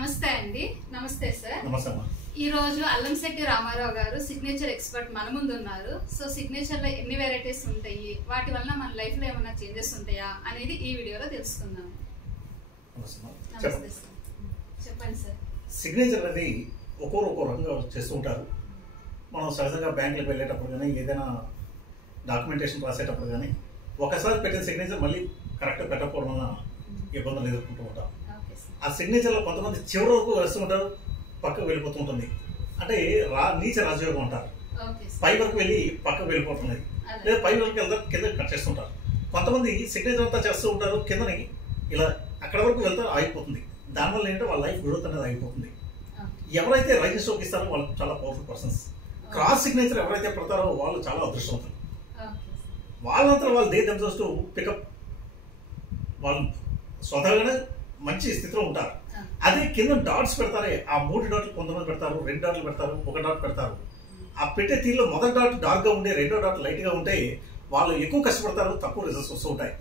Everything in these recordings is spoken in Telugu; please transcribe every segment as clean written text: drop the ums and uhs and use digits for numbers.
నమస్తే అండి. నమస్తే సార్. నమస్తే. ఈ రోజు అల్లంశెట్టి రామారావు గారు సిగ్నేచర్ ఎక్స్పర్ట్ మన ముందు ఉన్నారు. సో సిగ్నేచర్ లో ఎన్ని వెరైటీస్ ఉంటాయి, వాటి వల్ల మన లైఫ్ లో ఏమైనా చేంజెస్ ఉంటాయా అనేది ఈ వీడియోలో తెలుసుకుందాం. నమస్తే సార్. చెప్పండి సార్. సిగ్నేచర్ అనేది ఒక్కో రకంగా చేస్తూ ఉంటారు. మనం సహజంగా బ్యాంకులకు వెళ్ళేటప్పుడు కానీ ఏదైనా డాక్యుమెంటేషన్ రాసేటప్పుడు కానీ ఒకసారి పెట్టిన సిగ్నేచర్ మళ్ళీ కరెక్ట్గా పెట్టకపోవడం వల్ల ఇబ్బందులు ఎదుర్కొంటూ ఉంటాం. ఆ సిగ్నేచర్లో కొంతమంది చివరి వరకు వేస్తూ ఉంటారు, పక్కకు వెళ్ళిపోతూ ఉంటుంది. అంటే నీచ రాజయోగం అంటారు. పై వరకు వెళ్ళి పక్కకు వెళ్ళిపోతుంది, లేదా పై వరకు వెళ్తారు, కింద కట్ చేస్తుంటారు. కొంతమంది సిగ్నేచర్ అంతా చేస్తూ ఉంటారు, కిందని ఇలా అక్కడ వరకు వెళ్తారో ఆగిపోతుంది. దానివల్ల ఏంటంటే వాళ్ళ లైఫ్ గ్రోత్ అనేది ఆగిపోతుంది. ఎవరైతే రైట్ స్ట్రోక్ ఇస్తారో వాళ్ళు చాలా పవర్ఫుల్ పర్సన్స్. క్రాస్ సిగ్నేచర్ ఎవరైతే పడతారో వాళ్ళు చాలా అదృష్టవంతులు. వాళ్ళంతా వాళ్ళు దే దెమ్సెల్వ్స్ టు పికప్, వాళ్ళు స్వతహాగానే మంచి స్థితిలో ఉంటారు. అదే కింద డాట్స్ పెడతారే, ఆ 3 డాట్లు కొంతమంది పెడతారు, 2 డాట్లు పెడతారు, 1 డాట్ పెడతారు. ఆ పెట్టే తీరులో మొదటి డాట్ డార్క్ గా ఉండే, 2వ డాట్ లైట్ గా ఉంటే వాళ్ళు ఎక్కువ కష్టపడతారు, తక్కువ రిజల్ట్స్ వస్తూ ఉంటాయి.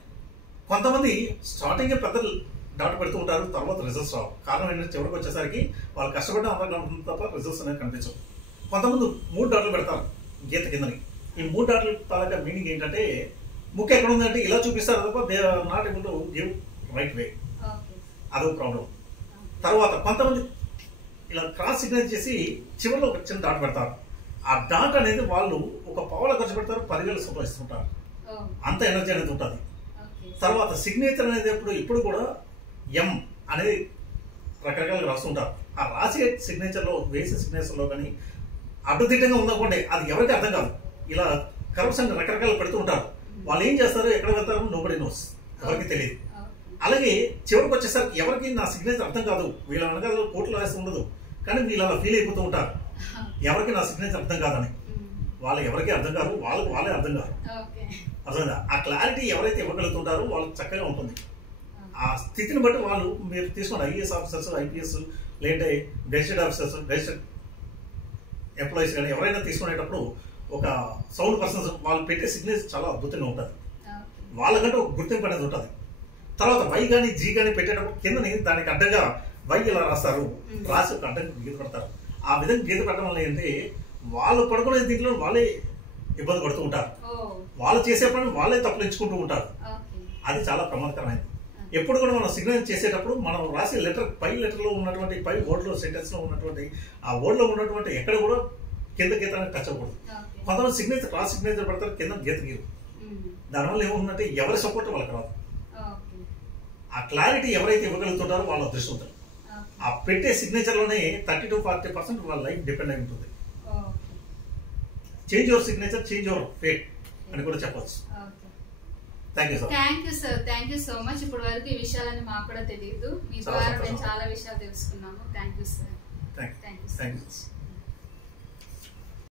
కొంతమంది స్టార్టింగ్ పెద్ద డాట్ పెడుతూ ఉంటారు, తర్వాత రిజల్ట్స్ రావు. కారణం ఏంటంటే చివరికి వచ్చేసరికి వాళ్ళు కష్టపడడం అంతా తప్ప రిజల్ట్స్ అనేది కనిపించవు. కొంతమంది 3 డాట్లు పెడతారు గీత కిందని. ఈ 3 డాట్లు తాలూకా మీనింగ్ ఏంటంటే ముక్క ఎక్కడ ఉందంటే ఇలా చూపిస్తారు తప్ప they are not able to give right way. అదో ప్రాబ్లం. తర్వాత కొంతమంది ఇలా క్రాస్ సిగ్నేచర్ చేసి చివరిలో ఒక చిన్న డాట్ పెడతారు. ఆ డాట్ అనేది వాళ్ళు ఒక పావుల ఖర్చు పెడతారు, 10,000 సంపాదిస్తుంటారు. అంత ఎనర్జీ అనేది ఉంటుంది. తర్వాత సిగ్నేచర్ అనేది ఇప్పుడు కూడా ఎం అనేది రకరకాలుగా రాస్తుంటారు. ఆ రాసి సిగ్నేచర్లో వేసే సిగ్నేచర్లో కానీ అడ్డుదిడ్డంగా ఉందనుకోండి, అది ఎవరికి అర్థం కాదు. ఇలా కర్వ్స్ అని రకరకాలు పెడుతూ ఉంటారు. వాళ్ళు ఏం చేస్తారు, ఎక్కడ వెళ్తారు, నోబడీ నోస్, ఎవరికి తెలియదు. అలాగే చివరికి వచ్చేసరికి ఎవరికి నా సిగ్నేచర్ అర్థం కాదు, వీళ్ళ వెనకాల కోట్లు రాసి ఉండదు, కానీ వీళ్ళు అలా ఫీల్ అయిపోతూ ఉంటారు, ఎవరికి నా సిగ్నేచర్ అర్థం కాదని. వాళ్ళు ఎవరికి అర్థం కాదు, వాళ్ళే అర్థం కాదు. అర్థమైందా? ఆ క్లారిటీ ఎవరైతే ఇవ్వగలుగుతుంటారో వాళ్ళకి చక్కగా ఉంటుంది. ఆ స్థితిని బట్టి వాళ్ళు మీరు తీసుకున్న ఐఏఎస్ ఆఫీసర్స్, ఐపీఎస్, లేదంటే గెజిటెడ్ ఆఫీసర్స్, గెజిటెడ్ ఎంప్లాయీస్ కానీ ఎవరైనా తీసుకునేటప్పుడు ఒక సౌండ్ పర్సన్స్ వాళ్ళు పెట్టే సిగ్నేచర్ చాలా అద్భుతంగా ఉంటుంది. వాళ్ళకంటే ఒక గుర్తింపు అనేది ఉంటుంది. తర్వాత వై కానీ జీ కానీ పెట్టేటప్పుడు కిందని దానికి అడ్డంగా వై ఇలా రాస్తారు, రాసి ఒక అడ్డంగా గీత పెడతారు. ఆ విధంగా గీత పెట్టడం వల్ల ఏంటంటే వాళ్ళు పడుకునే దీంట్లో వాళ్ళే ఇబ్బంది పడుతూ ఉంటారు. వాళ్ళు చేసే పని వాళ్ళే తప్పులు ఎంచుకుంటూ ఉంటారు. అది చాలా ప్రమాదకరమైనది. ఎప్పుడు కూడా మనం సిగ్నేచర్ చేసేటప్పుడు మనం రాసే లెటర్, పై లెటర్లో ఉన్నటువంటి, పై వర్డ్లో సెంటెన్స్ లో ఉన్నటువంటి ఆ వర్డ్లో ఉన్నటువంటి ఎక్కడ కూడా కింద గీత అనేది టచ్ అవ్వకూడదు. కొంతమంది సిగ్నేచర్ క్రాస్ సిగ్నేచర్ పెడతారు, కింద గీత గీరు. దానివల్ల ఏముందంటే ఎవరి సపోర్ట్ వాళ్ళకి రాదు. ఆ క్లారిటీ ఎవరైతే ఇవ్వగలుగుతుంటారో వాళ్ళు అదృష్టవంతులు. ఆ పెట్టే సిగ్నేచర్ లోనే 30 to 40% వాళ్ళ లైఫ్ డిపెండ్ అయి ఉంటుంది. Change your signature, change your fate అని కూడా చెప్పవచ్చు. Thank you sir. Thank you so much. ఇప్పుడు వరకు ఈ విషయాలన్నీ మాకు కూడా తెలియదు, మీ ద్వారా మేము చాలా విషయాలు తెలుసుకున్నాము. Thank you sir. Thank you.